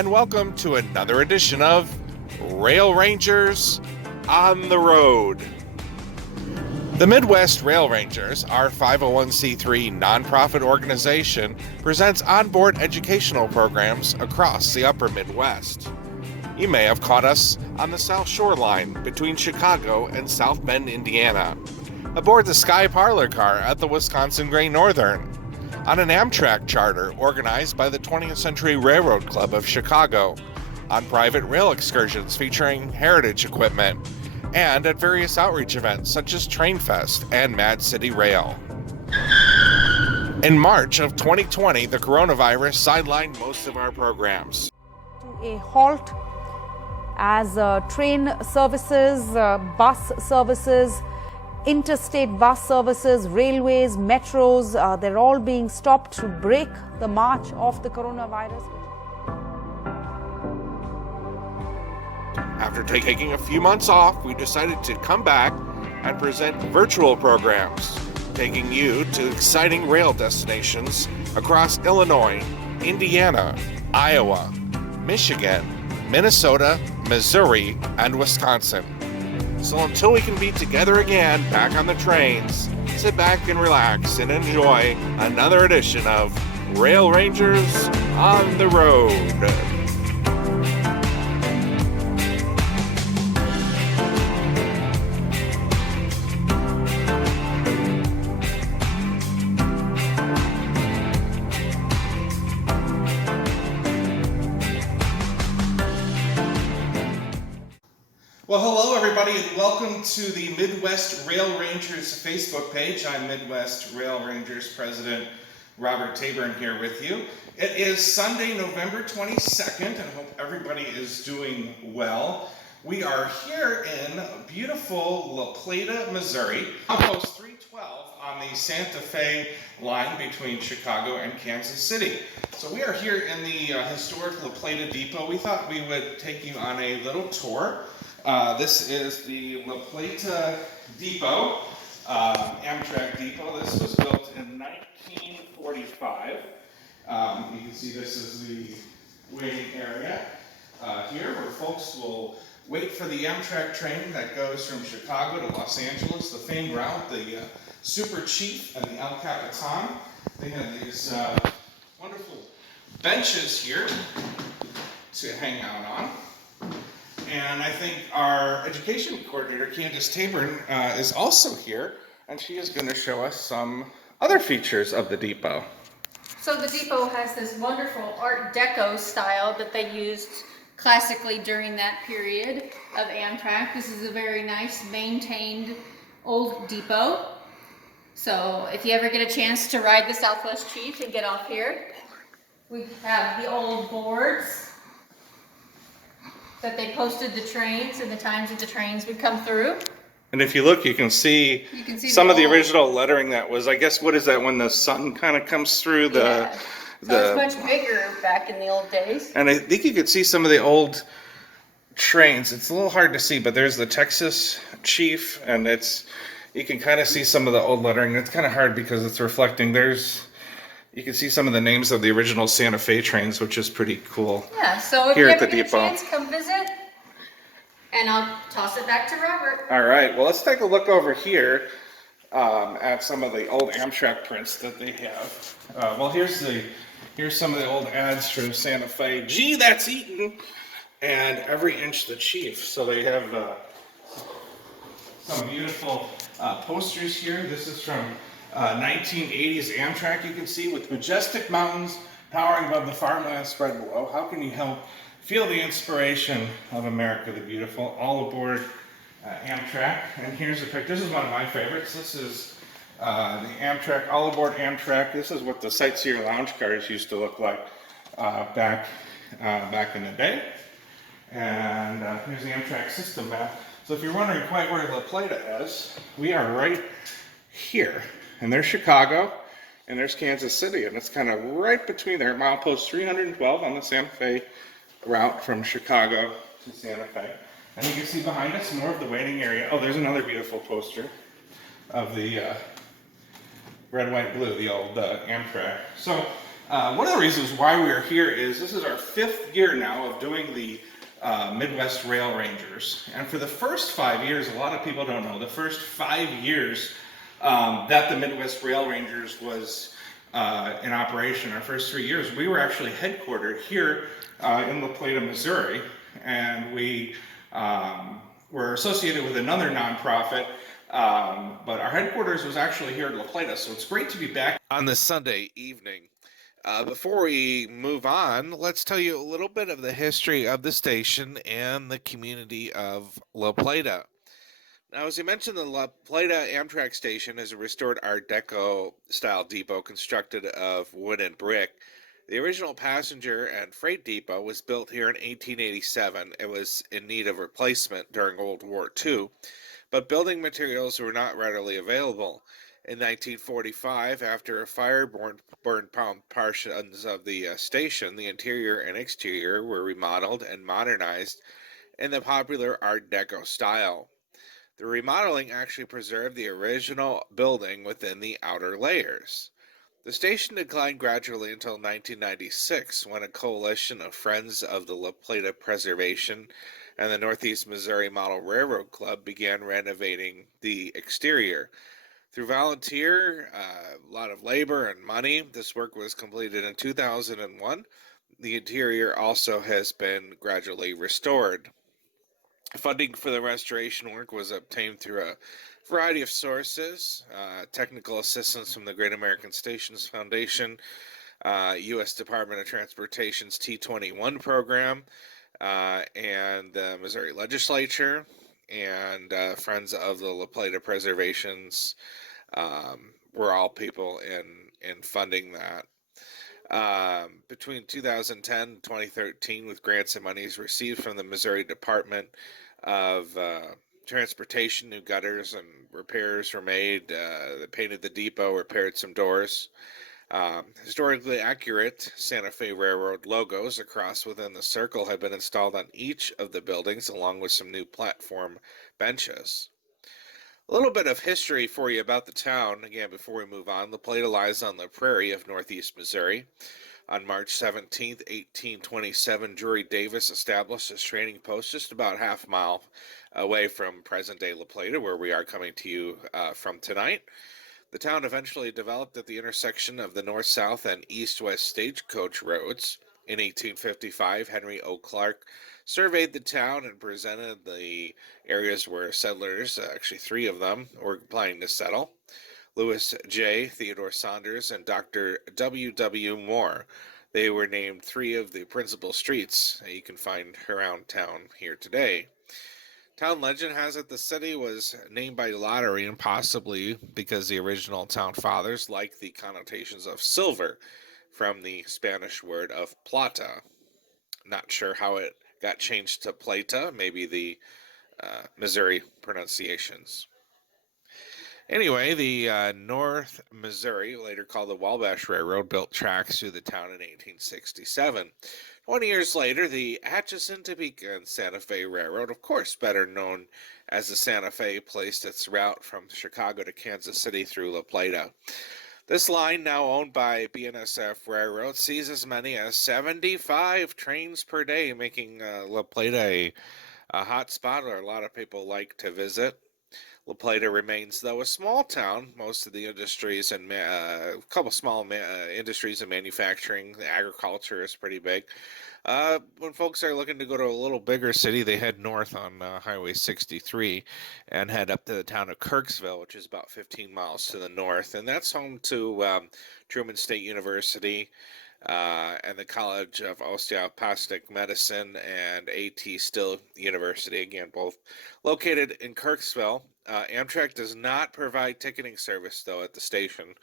and welcome to another edition of Rail Rangers on the Road. The Midwest Rail Rangers, our 501c3 nonprofit organization, presents onboard educational programs across the upper Midwest. You may have caught us on the South Shore line between Chicago and South Bend, Indiana, aboard the Sky Parlor car at the Wisconsin Great Northern, on an Amtrak charter organized by the 20th Century Railroad Club of Chicago, on private rail excursions featuring heritage equipment, and at various outreach events such as Trainfest and Mad City Rail. In March of 2020, the coronavirus sidelined most of our programs. A halt as train services, bus services, interstate bus services, railways, metros, they're all being stopped to break the march of the coronavirus. After taking a few months off, we decided to come back and present virtual programs, taking you to exciting rail destinations across Illinois, Indiana, Iowa, Michigan, Minnesota, Missouri, and Wisconsin. So until we can be together again back on the trains, sit back and relax and enjoy another edition of Rail Rangers on the Road. Well, hello everybody, and welcome to the Midwest Rail Rangers Facebook page. I'm Midwest Rail Rangers President Robert Taburn here with you. It is Sunday, November 22nd, and I hope everybody is doing well. We are here in beautiful La Plata, Missouri, outpost 312 on the Santa Fe line between Chicago and Kansas City. So we are here in the historic La Plata Depot. We thought we would take you on a little tour. This is the La Plata Depot, Amtrak Depot. This was built in 1945. You can see this is the waiting area here where folks will wait for the Amtrak train that goes from Chicago to Los Angeles, the famed route, the Super Chief and the El Capitan. They have these wonderful benches here to hang out on. And I think our education coordinator, Candace Taburn, is also here, and she is going to show us some other features of the depot. So the depot has this wonderful Art Deco style that they used classically during that period of Amtrak. This is a very nice, maintained old depot. So if you ever get a chance to ride the Southwest Chief and get off here, we have the old boards that they posted the trains and the times that the trains would come through. And if you look, you can see some of the original lettering that was, I guess, what is that, when the sun kind of comes through the... So it's much bigger back in the old days. And I think you could see some of the old trains. It's a little hard to see, but there's the Texas Chief, and you can kind of see some of the old lettering. It's kind of hard because it's reflecting. You can see some of the names of the original Santa Fe trains, which is pretty cool. Yeah, so if you ever get a chance, come visit, and I'll toss it back to Robert. All right, well, let's take a look over here at some of the old Amtrak prints that they have. Well, here's some of the old ads for Santa Fe. Gee, that's Eaton! And Every Inch the Chief. So they have some beautiful posters here. This is from 1980s Amtrak, you can see, with majestic mountains towering above the farmland spread below. How can you help feel the inspiration of America the Beautiful? All aboard Amtrak. And here's a picture. This is one of my favorites. This is the Amtrak, all aboard Amtrak. This is what the Sightseer lounge cars used to look like back in the day. And here's the Amtrak system map. So if you're wondering quite where La Plata is, we are right here. And there's Chicago, and there's Kansas City, and it's kind of right between there, milepost 312 on the Santa Fe route from Chicago to Santa Fe. And you can see behind us more of the waiting area. Oh, there's another beautiful poster of the red, white, blue, the old Amtrak. So One of the reasons why we are here is this is our 5th year now of doing the Midwest Rail Rangers. And for the first 5 years, a lot of people don't know, the first 5 years that the Midwest Rail Rangers was in operation, our first 3 years, we were actually headquartered here in La Plata, Missouri. And we were associated with another nonprofit, but our headquarters was actually here in La Plata. So it's great to be back on this Sunday evening. Before we move on, let's tell you a little bit of the history of the station and the community of La Plata. Now, as you mentioned, the La Plata Amtrak station is a restored Art Deco style depot constructed of wood and brick. The original passenger and freight depot was built here in 1887. It was in need of replacement during World War II, but building materials were not readily available. In 1945, after a fire burned portions of the station, the interior and exterior were remodeled and modernized in the popular Art Deco style. The remodeling actually preserved the original building within the outer layers. The station declined gradually until 1996, when a coalition of Friends of the La Plata Preservation and the Northeast Missouri Model Railroad Club began renovating the exterior. Through volunteer, a lot of labor and money, this work was completed in 2001. The interior also has been gradually restored. Funding for the restoration work was obtained through a variety of sources: technical assistance from the Great American Stations Foundation, U.S. Department of Transportation's T21 program, and the Missouri Legislature, and Friends of the La Plata Preservations were all people in funding that. Between 2010 and 2013, with grants and monies received from the Missouri Department of Transportation, new gutters and repairs were made. They painted the depot, repaired some doors. Historically accurate Santa Fe Railroad logos across within the circle have been installed on each of the buildings, along with some new platform benches. A little bit of history for you about the town, again, before we move on. La Plata lies on the prairie of northeast Missouri. On March 17, 1827, Drury Davis established his trading post just about half a mile away from present-day La Plata, where we are coming to you from tonight. The town eventually developed at the intersection of the north-south and east-west stagecoach roads. In 1855, Henry O. Clark surveyed the town and presented the areas where settlers, actually 3 of them, were planning to settle. Lewis J. Theodore Saunders, and Dr. W. W. Moore. They were named 3 of the principal streets you can find around town here today. Town legend has it the city was named by lottery, and possibly because the original town fathers liked the connotations of silver from the Spanish word of plata. Not sure how it got changed to Plata, maybe the Missouri pronunciations. Anyway, the North Missouri, later called the Wabash Railroad, built tracks through the town in 1867. 20 years later, the Atchison, Topeka, and Santa Fe Railroad, of course better known as the Santa Fe, placed its route from Chicago to Kansas City through La Plata. This line, now owned by BNSF Railroad, sees as many as 75 trains per day, making La Plata a hot spot where a lot of people like to visit. La Plata remains, though, a small town. Most of the industries and a couple small industries and manufacturing, agriculture is pretty big. When folks are looking to go to a little bigger city, they head north on Highway 63 and head up to the town of Kirksville, which is about 15 miles to the north. And that's home to Truman State University, and the College of Osteopathic Medicine, and A.T. Still University, again, both located in Kirksville. Amtrak does not provide ticketing service, though, at the station.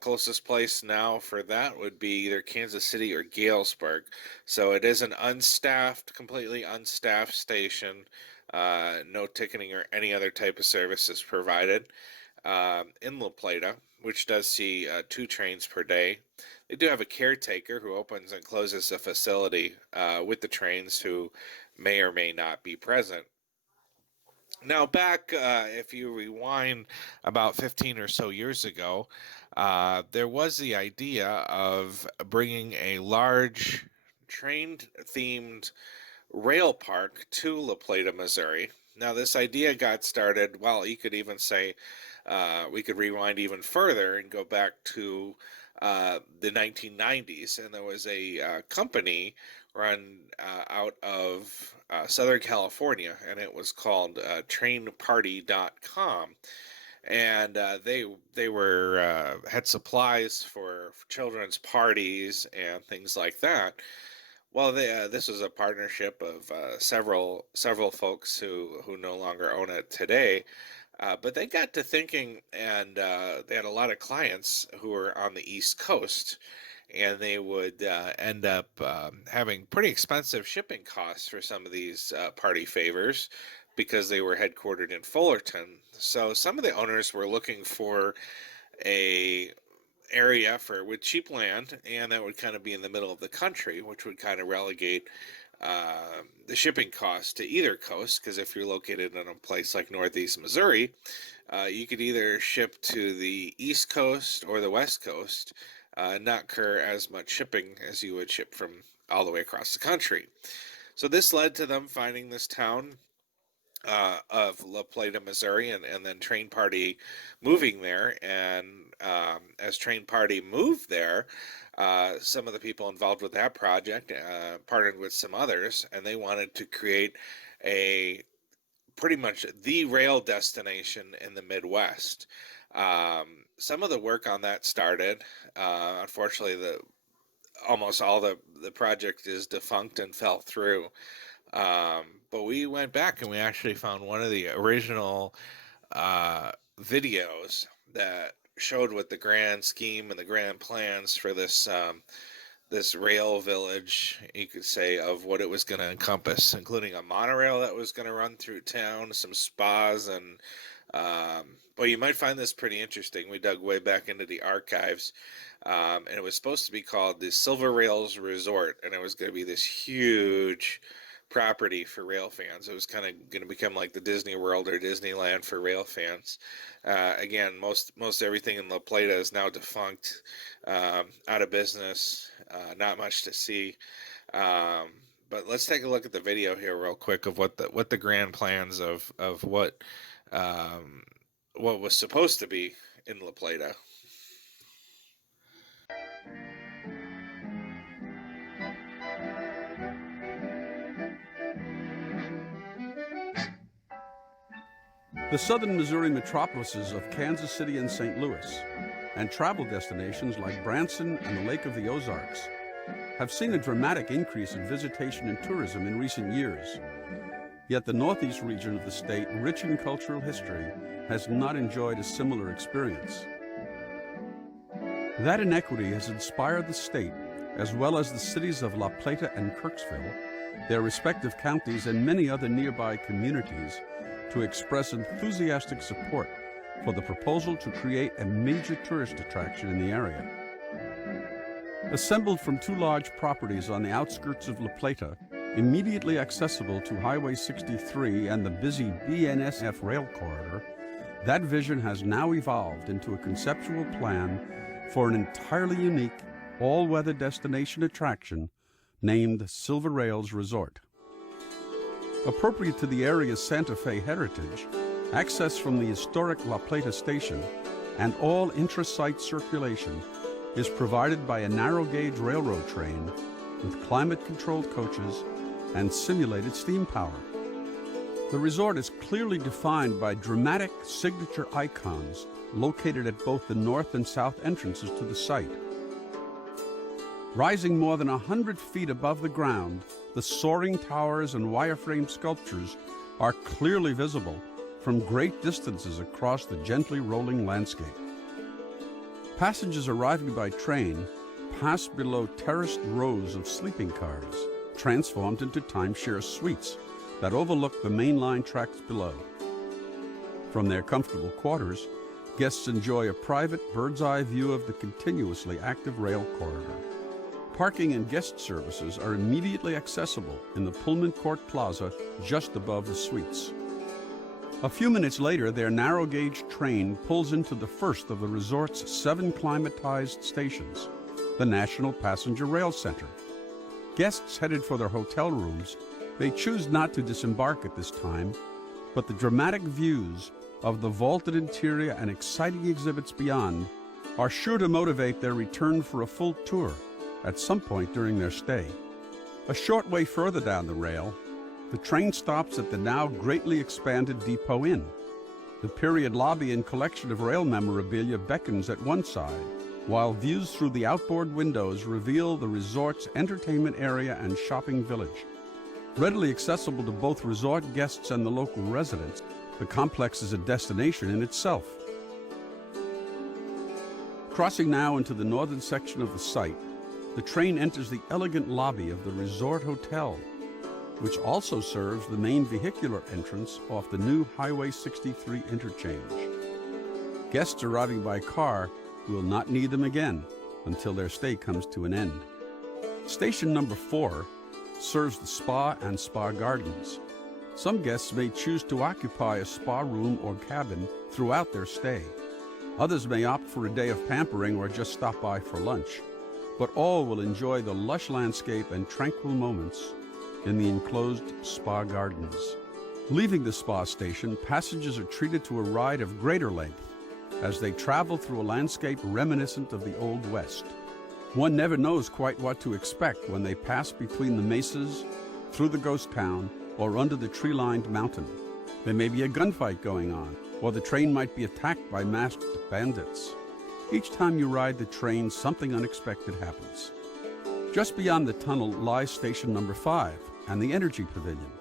Closest place now for that would be either Kansas City or Galesburg. So it is an completely unstaffed station. No ticketing or any other type of service is provided in La Plata, which does see 2 trains per day. They do have a caretaker who opens and closes the facility with the trains, who may or may not be present. Now, back if you rewind about 15 or so years ago, there was the idea of bringing a large train-themed rail park to La Plata, Missouri. Now, this idea got started, well, you could even say we could rewind even further and go back to the 1990s, and there was a company run out of Southern California, and it was called trainparty.com. And they were had supplies for children's parties and things like that. Well, this was a partnership of several folks who no longer own it today, but they got to thinking, and they had a lot of clients who were on the East Coast, and they would end up having pretty expensive shipping costs for some of these party favors because they were headquartered in Fullerton. So some of the owners were looking for a area for with cheap land, and that would kind of be in the middle of the country, which would kind of relegate the shipping costs to either coast. Because if you're located in a place like Northeast Missouri, you could either ship to the East Coast or the West Coast, not incur as much shipping as you would ship from all the way across the country. So this led to them finding this town of La Plata, Missouri, and then Train Party moving there. And as Train Party moved there, some of the people involved with that project partnered with some others, and they wanted to create a pretty much the rail destination in the Midwest. Some of the work on that started. Unfortunately, the almost all the project is defunct and fell through. But we went back and we actually found one of the original videos that showed what the grand scheme and the grand plans for this rail village, you could say, of what it was going to encompass, including a monorail that was going to run through town, some spas, and well, you might find this pretty interesting. We dug way back into the archives, and it was supposed to be called the Silver Rails Resort, and it was going to be this huge property for rail fans. It was kind of going to become like the Disney World or Disneyland for rail fans. Again, most everything in La Plata is now defunct, out of business, not much to see. But let's take a look at the video here real quick of what the grand plans of what was supposed to be in La Plata. The southern Missouri metropolises of Kansas City and St. Louis, and travel destinations like Branson and the Lake of the Ozarks, have seen a dramatic increase in visitation and tourism in recent years. Yet the northeast region of the state, rich in cultural history, has not enjoyed a similar experience. That inequity has inspired the state, as well as the cities of La Plata and Kirksville, their respective counties, and many other nearby communities, to express enthusiastic support for the proposal to create a major tourist attraction in the area. Assembled from two large properties on the outskirts of La Plata, immediately accessible to Highway 63 and the busy BNSF rail corridor, that vision has now evolved into a conceptual plan for an entirely unique, all-weather destination attraction named Silver Rails Resort. Appropriate to the area's Santa Fe heritage, access from the historic La Plata station and all intra-site circulation is provided by a narrow-gauge railroad train with climate-controlled coaches and simulated steam power. The resort is clearly defined by dramatic signature icons located at both the north and south entrances to the site. Rising more than 100 feet above the ground, the soaring towers and wireframe sculptures are clearly visible from great distances across the gently rolling landscape. Passengers arriving by train pass below terraced rows of sleeping cars, transformed into timeshare suites that overlook the main line tracks below. From their comfortable quarters, guests enjoy a private bird's-eye view of the continuously active rail corridor. Parking and guest services are immediately accessible in the Pullman Court Plaza just above the suites. A few minutes later, their narrow-gauge train pulls into the first of the resort's 7 climatized stations, the National Passenger Rail Center. Guests headed for their hotel rooms may choose not to disembark at this time, but the dramatic views of the vaulted interior and exciting exhibits beyond are sure to motivate their return for a full tour at some point during their stay. A short way further down the rail, the train stops at the now greatly expanded Depot Inn. The period lobby and collection of rail memorabilia beckons at one side, while views through the outboard windows reveal the resort's entertainment area and shopping village. Readily accessible to both resort guests and the local residents, the complex is a destination in itself. Crossing now into the northern section of the site, the train enters the elegant lobby of the Resort Hotel, which also serves the main vehicular entrance off the new Highway 63 interchange. Guests arriving by car will not need them again until their stay comes to an end. Station number 4 serves the spa and spa gardens. Some guests may choose to occupy a spa room or cabin throughout their stay. Others may opt for a day of pampering or just stop by for lunch, but all will enjoy the lush landscape and tranquil moments in the enclosed spa gardens. Leaving the spa station, passengers are treated to a ride of greater length as they travel through a landscape reminiscent of the Old West. One never knows quite what to expect when they pass between the mesas, through the ghost town, or under the tree-lined mountain. There may be a gunfight going on, or the train might be attacked by masked bandits. Each time you ride the train, something unexpected happens. Just beyond the tunnel lies station number 5 and the Energy Pavilion.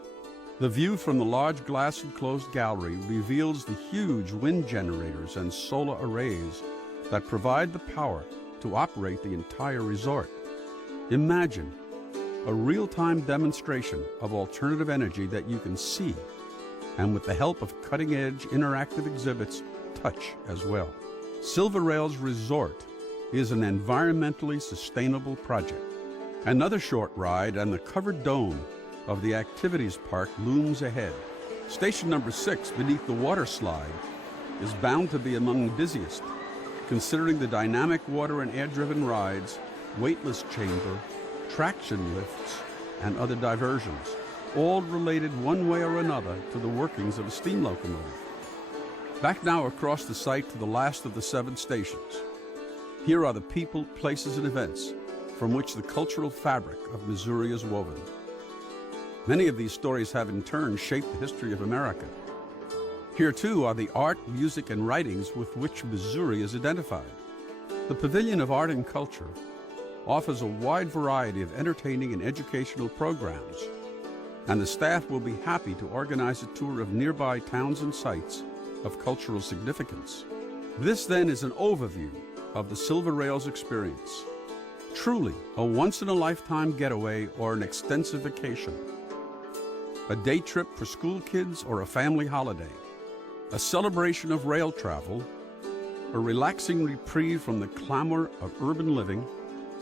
The view from the large glass-enclosed gallery reveals the huge wind generators and solar arrays that provide the power to operate the entire resort. Imagine a real-time demonstration of alternative energy that you can see, and with the help of cutting-edge interactive exhibits, touch as well. Silver Rail's resort is an environmentally sustainable project. Another short ride and the covered dome of the activities park looms ahead. Station number 6 beneath the water slide is bound to be among the busiest, considering the dynamic water and air-driven rides, weightless chamber, traction lifts, and other diversions, all related one way or another to the workings of a steam locomotive. Back now across the site to the last of the 7 stations. Here are the people, places, and events from which the cultural fabric of Missouri is woven. Many of these stories have in turn shaped the history of America. Here too are the art, music, and writings with which Missouri is identified. The Pavilion of Art and Culture offers a wide variety of entertaining and educational programs, and the staff will be happy to organize a tour of nearby towns and sites of cultural significance. This then is an overview of the Silver Rail's experience. Truly a once-in-a-lifetime getaway or an extensive vacation. A day trip for school kids or a family holiday. A celebration of rail travel, a relaxing reprieve from the clamor of urban living,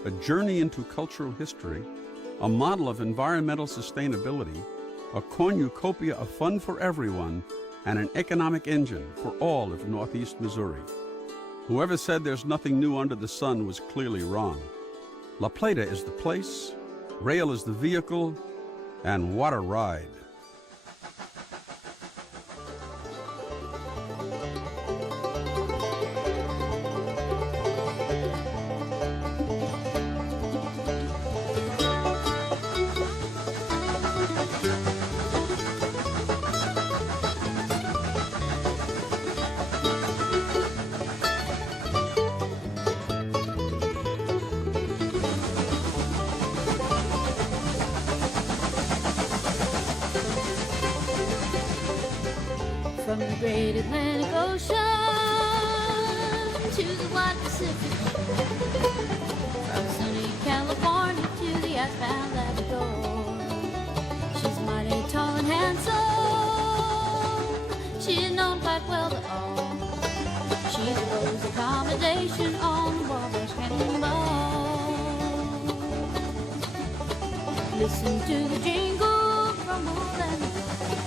a journey into cultural history, a model of environmental sustainability, a cornucopia of fun for everyone, and an economic engine for all of Northeast Missouri. Whoever said there's nothing new under the sun was clearly wrong. La Plata is the place, rail is the vehicle, and what a ride. From the great Atlantic Ocean to the wide Pacific, from sunny California to the icebound Labrador. She's mighty tall and handsome, she's known quite well to all. She's a rose accommodation on the Wabash Cannonball. Listen to the jingle from Orlando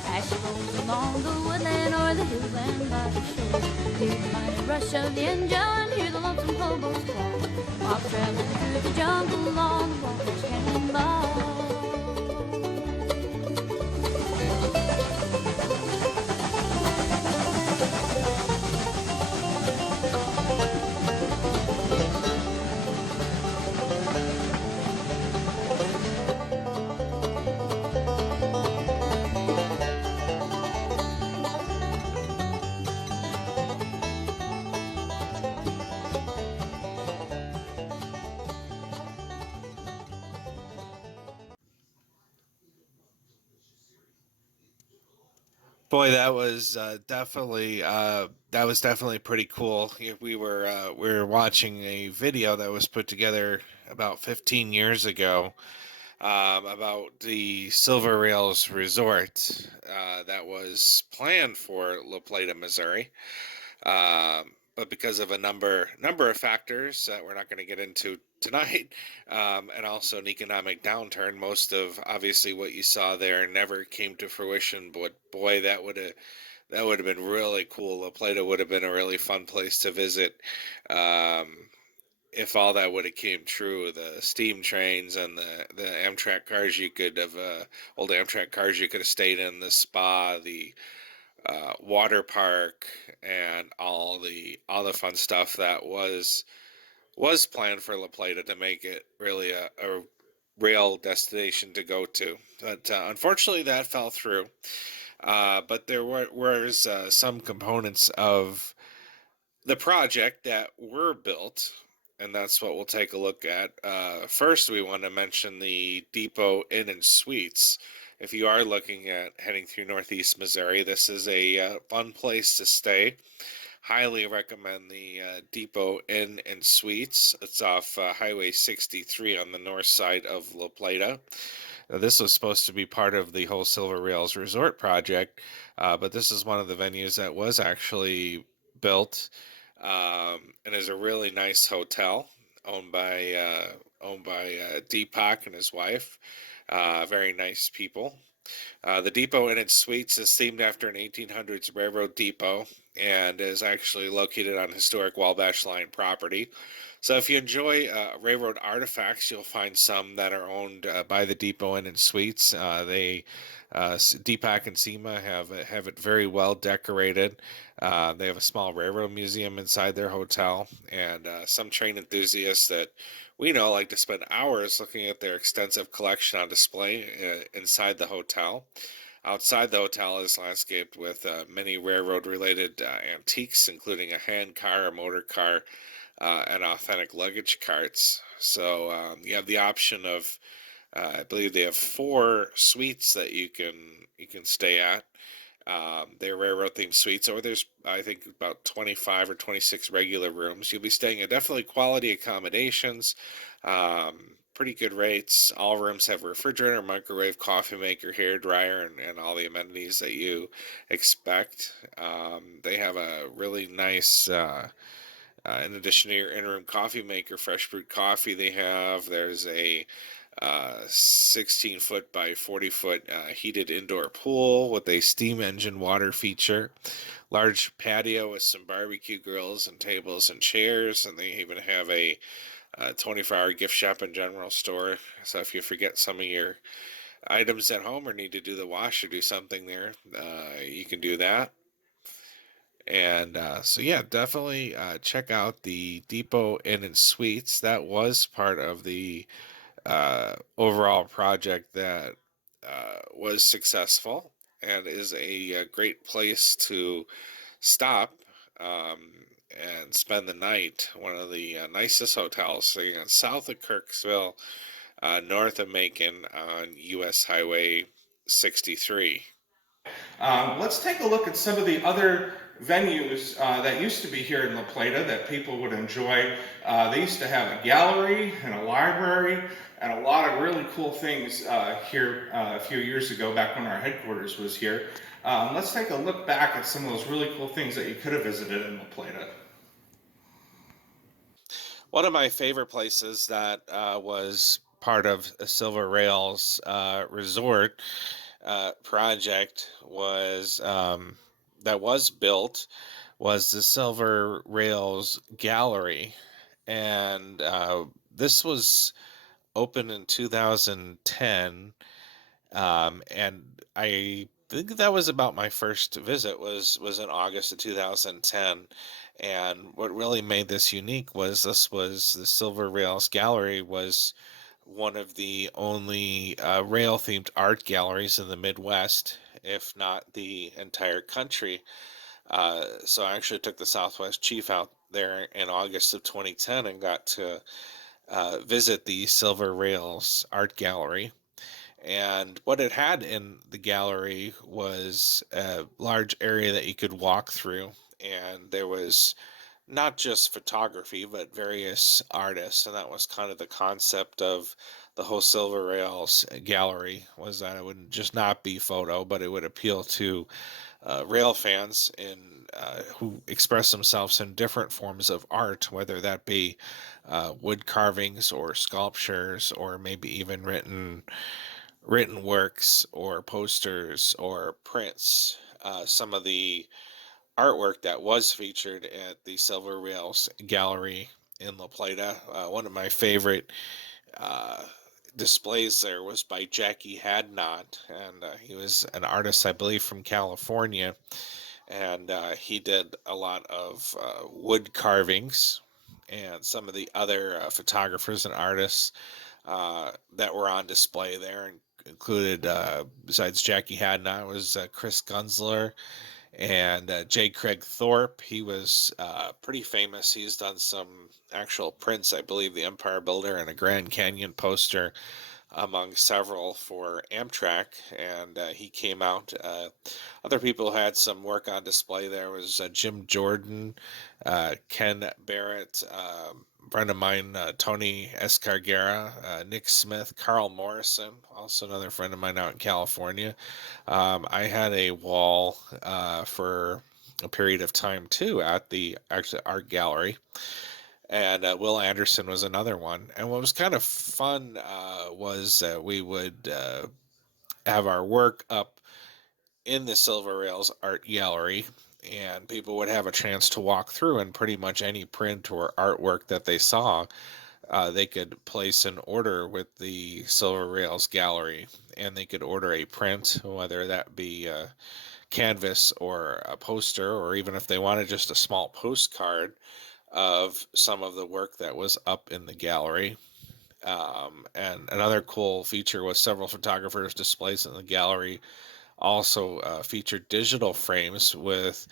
as she rolls along the woodland or the hillland by the shore. Hear the mighty rush of the engine, hear the lonesome hobo's call, while traveling through the jungle on the Wabash Cannonball. Boy, that was definitely pretty cool. We were watching a video that was put together about 15 years ago about the Silver Rails Resort that was planned for La Plata, Missouri. But because of a number of factors that we're not going to get into tonight, and also an economic downturn, most of obviously what you saw there never came to fruition. But boy, that would have been really cool. La Plata would have been a really fun place to visit. If all that would have came true, the steam trains and the Amtrak cars you could have, old Amtrak cars you could have stayed in, the spa, the water park, and all the fun stuff that was planned for La Plata to make it really a rail destination to go to. But unfortunately, that fell through. But there was some components of the project that were built, and that's what we'll take a look at. First, we want to mention the Depot Inn and Suites. If you are looking at heading through Northeast Missouri, this is a fun place to stay. Highly recommend the Depot Inn and Suites. It's off Highway 63 on the north side of La Plata. This was supposed to be part of the whole Silver Rails Resort project, but this is one of the venues that was actually built, and is a really nice hotel owned by Deepak and his wife. Very nice people. The depot in its suites is themed after an 1800s railroad depot and is actually located on historic Wabash Line property. So if you enjoy railroad artifacts, you'll find some that are owned by the Depot Inn and Suites. Deepak and Seema have it very well decorated. They have a small railroad museum inside their hotel, and some train enthusiasts that we know like to spend hours looking at their extensive collection on display inside the hotel. Outside the hotel is landscaped with many railroad-related antiques, including a hand car, a motor car, and authentic luggage carts. So you have the option of, I believe they have 4 suites that you can stay at. They're railroad themed suites, or there's I think about 25 or 26 regular rooms. You'll be staying at definitely quality accommodations, pretty good rates. All rooms have a refrigerator, microwave, coffee maker, hair dryer, and all the amenities that you expect. They have a really nice, in addition to your in-room coffee maker, fresh brewed coffee. There's a 16-foot by 40-foot heated indoor pool with a steam engine water feature, large patio with some barbecue grills and tables and chairs, and they even have a 24-hour gift shop and general store. So if you forget some of your items at home or need to do the wash or do something there, you can do that. And so yeah, definitely check out the Depot Inn and Suites. That was part of the overall project that was successful and is a great place to stop and spend the night. One of the nicest hotels sitting on south of Kirksville, north of Macon on US Highway 63. Let's take a look at some of the other venues that used to be here in La Plata that people would enjoy. They used to have a gallery and a library and a lot of really cool things here a few years ago, back when our headquarters was here. Let's take a look back at some of those really cool things that you could have visited in La Plata. One of my favorite places that was part of a Silver Rails resort project was that was built was the Silver Rails Gallery, and this was opened in 2010, and I think that was about my first visit was in August of 2010. And what really made this unique was this was the Silver Rails Gallery was one of the only rail themed art galleries in the Midwest, if not the entire country. So I actually took the Southwest Chief out there in August of 2010 and got to visit the Silver Rails Art Gallery. And what it had in the gallery was a large area that you could walk through. And there was not just photography, but various artists. And that was kind of the concept of the whole Silver Rails gallery, was that it would just not be photo, but it would appeal to rail fans who express themselves in different forms of art, whether that be wood carvings or sculptures, or maybe even written works or posters or prints. Some of the artwork that was featured at the Silver Rails Gallery in La Plata. One of my favorite uh, displays there was by Jackie Hadnot, and he was an artist, I believe, from California, and he did a lot of wood carvings. And some of the other photographers and artists that were on display there included, besides Jackie Hadnot, was Chris Gunzler and J. Craig Thorpe. He was pretty famous. He's done some actual prints, I believe, the Empire Builder and a Grand Canyon poster, among several, for Amtrak, and he came out. Other people had some work on display. There was Jim Jordan, Ken Barrett, a friend of mine, Tony Escargera, Nick Smith, Carl Morrison, also another friend of mine out in California. I had a wall for a period of time too at the actually art gallery, and Will Anderson was another one. And what was kind of fun was we would have our work up in the Silver Rails Art Gallery, and people would have a chance to walk through, and pretty much any print or artwork that they saw, they could place an order with the Silver Rails Gallery, and they could order a print, whether that be canvas or a poster, or even if they wanted just a small postcard of some of the work that was up in the gallery. And another cool feature was several photographers' displays in the gallery also featured digital frames with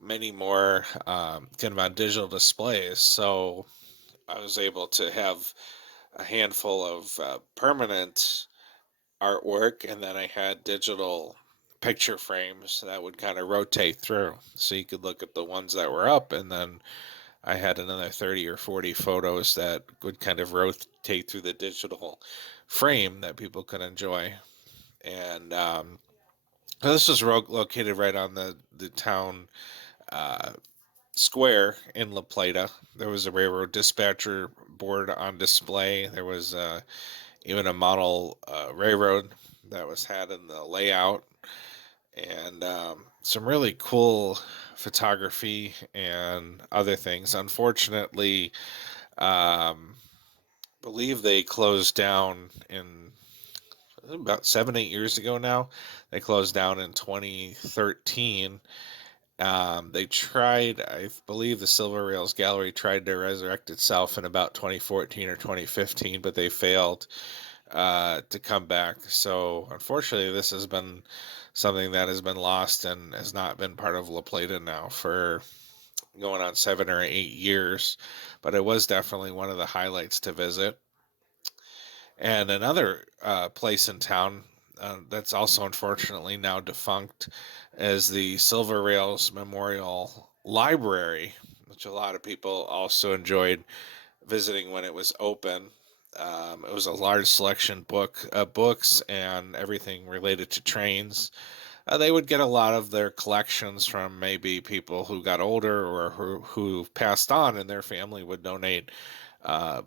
many more kind of on digital displays. So I was able to have a handful of permanent artwork, and then I had digital picture frames that would kind of rotate through. So you could look at the ones that were up, and then I had another 30 or 40 photos that would kind of rotate through the digital frame that people could enjoy. And so this was located right on the town uh, square in La Plata. There was a railroad dispatcher board on display. There was even a model railroad that was had in the layout, and some really cool photography and other things. Unfortunately, believe they closed down in about 7, 8 years ago now. They closed down in 2013. They tried, I believe the Silver Rails Gallery tried to resurrect itself in about 2014 or 2015, but they failed to come back. So unfortunately, this has been something that has been lost and has not been part of La Plata now for going on 7 or 8 years. But it was definitely one of the highlights to visit. And another place in town that's also unfortunately now defunct is the Silver Rails Memorial Library, which a lot of people also enjoyed visiting when it was open. It was a large selection books and everything related to trains. They would get a lot of their collections from maybe people who got older or who passed on, and their family would donate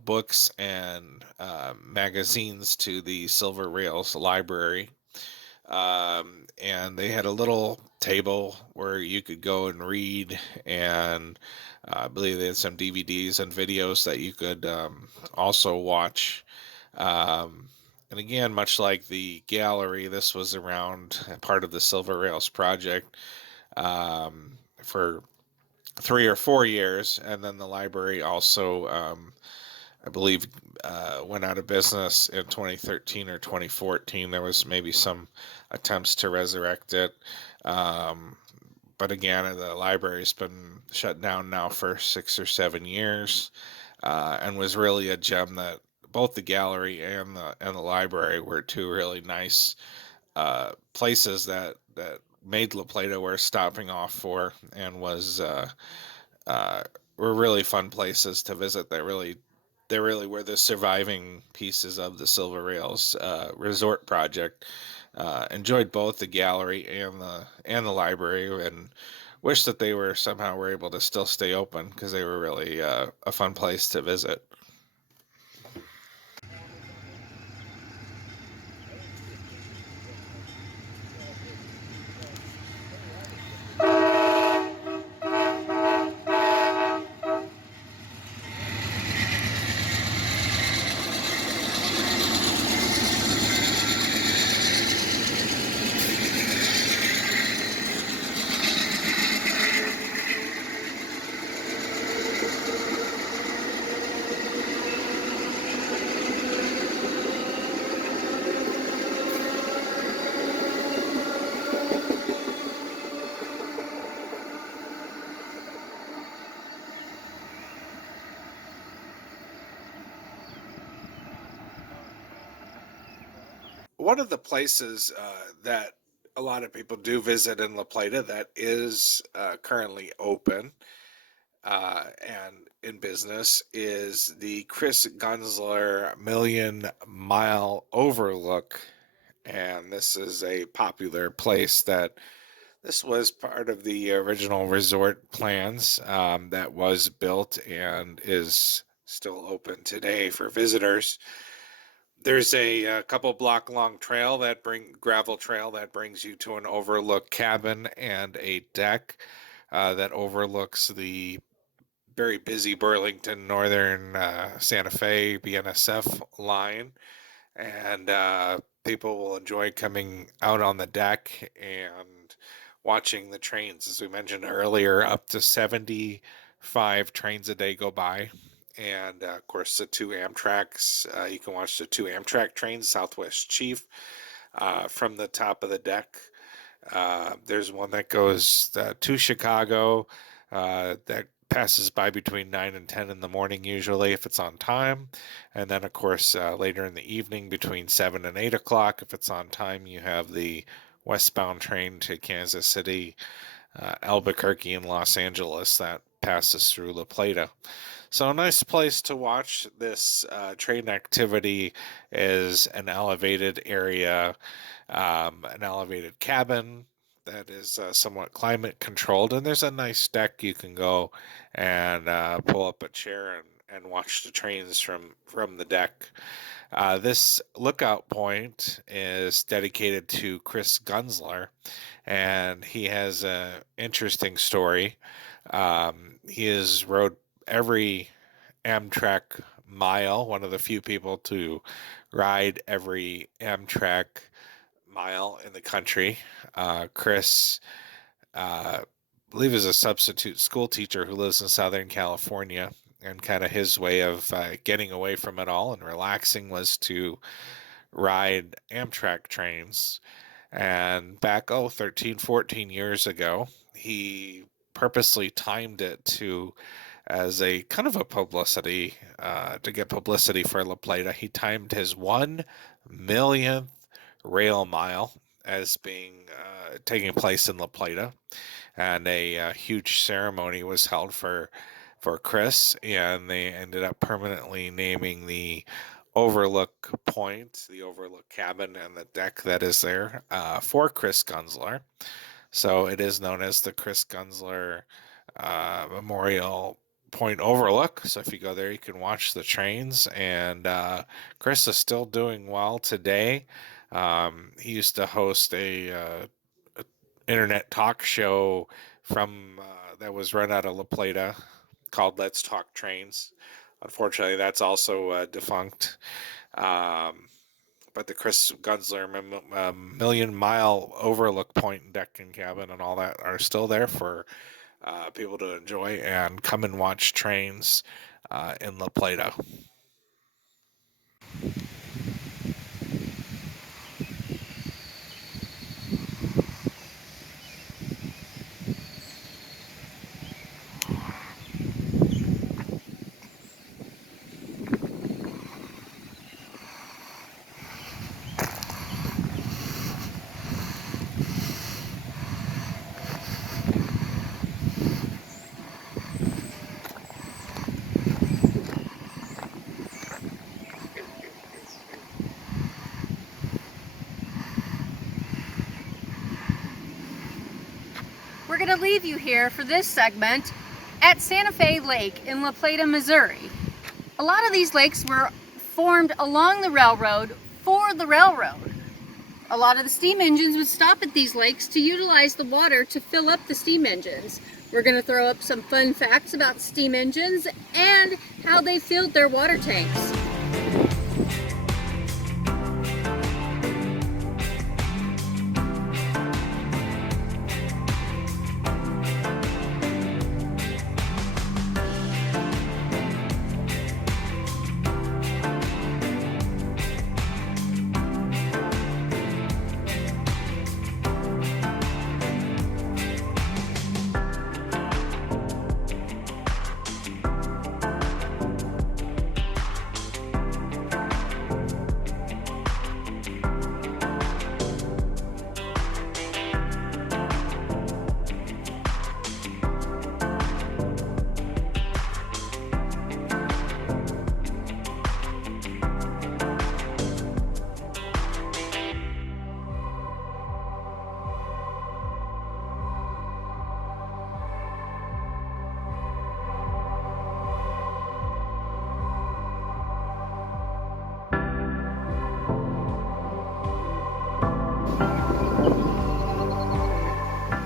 books and magazines to the Silver Rails Library. And they had a little table where you could go and read, and I believe they had some DVDs and videos that you could also watch. Um, and again, much like the gallery, this was around part of the Silver Rails project for 3 or 4 years, and then the library also, I believe, went out of business in 2013 or 2014. There was maybe some attempts to resurrect it, um, but again, the library's been shut down now for 6 or 7 years, and was really a gem that both the gallery and the library were two really nice places that made La Plata worth stopping off for, and was uh, were really fun places to visit. They really were the surviving pieces of the Silver Rails resort project. Enjoyed both the gallery and the library, and wish that they were able to still stay open, because they were really a fun place to visit. One of the places that a lot of people do visit in La Plata that is currently open and in business is the Chris Gunzler Million Mile Overlook. And this is a popular place that this was part of the original resort plans that was built and is still open today for visitors. There's a couple block long gravel trail that brings you to an overlook cabin and a deck that overlooks the very busy Burlington Northern Santa Fe BNSF line, and people will enjoy coming out on the deck and watching the trains. As we mentioned earlier, up to 75 trains a day go by. And of course, the two Amtraks. You can watch the two Amtrak trains, Southwest Chief, from the top of the deck. There's one that goes to Chicago that passes by between 9 and 10 in the morning, usually, if it's on time. And then, of course, later in the evening between 7 and 8 o'clock, if it's on time, you have the westbound train to Kansas City, Albuquerque, and Los Angeles that passes through La Plata. So, a nice place to watch this train activity is an elevated area, an elevated cabin that is somewhat climate controlled, and there's a nice deck you can go and pull up a chair and watch the trains from the deck. This lookout point is dedicated to Chris Gunzler, and he has an interesting story. He has rode every Amtrak mile, one of the few people to ride every Amtrak mile in the country. Chris, I believe, is a substitute school teacher who lives in Southern California, and kind of his way of getting away from it all and relaxing was to ride Amtrak trains. And back, 13, 14 years ago, he purposely timed it to as a kind of a publicity to get publicity for La Plata. He timed his 1 millionth rail mile as being taking place in La Plata, and a huge ceremony was held for Chris, and they ended up permanently naming the overlook point, the overlook cabin, and the deck that is there for Chris Gunzler. So it is known as the Chris Gunzler Memorial Point Overlook. So if you go there, you can watch the trains. And Chris is still doing well today. He used to host a internet talk show from that was run out of La Plata called Let's Talk Trains. Unfortunately, that's also defunct. But the Chris Gunzler Million Mile Overlook Point and Deck and Cabin and all that are still there for people to enjoy and come and watch trains in La Plata. We're going to leave you here for this segment at Santa Fe Lake in La Plata, Missouri. A lot of these lakes were formed along the railroad for the railroad. A lot of the steam engines would stop at these lakes to utilize the water to fill up the steam engines. We're going to throw up some fun facts about steam engines and how they filled their water tanks.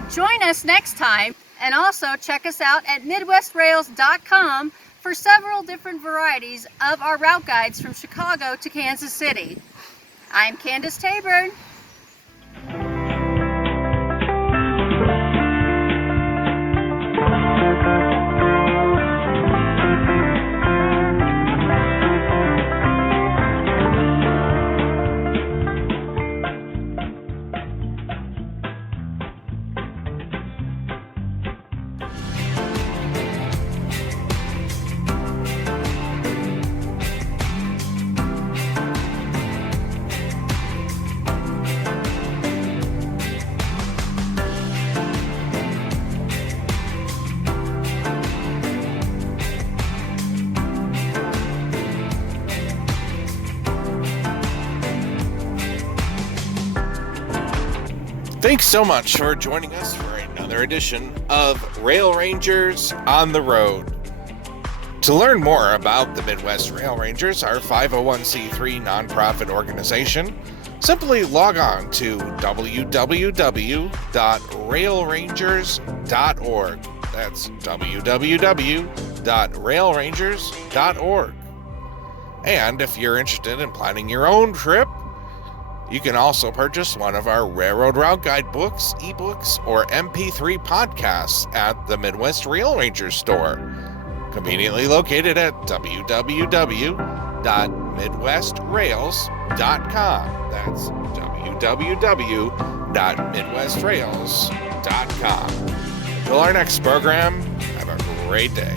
Join us next time, and also check us out at MidwestRails.com for several different varieties of our route guides from Chicago to Kansas City. I'm Candace Tabor. Thanks so much for joining us for another edition of Rail Rangers on the Road. To learn more about the Midwest Rail Rangers, our 501c3 nonprofit organization, simply log on to www.railrangers.org. That's www.railrangers.org. And if you're interested in planning your own trip, you can also purchase one of our Railroad Route Guide books, ebooks, or MP3 podcasts at the Midwest Rail Rangers store, conveniently located at www.midwestrails.com. That's www.midwestrails.com. Until our next program, have a great day.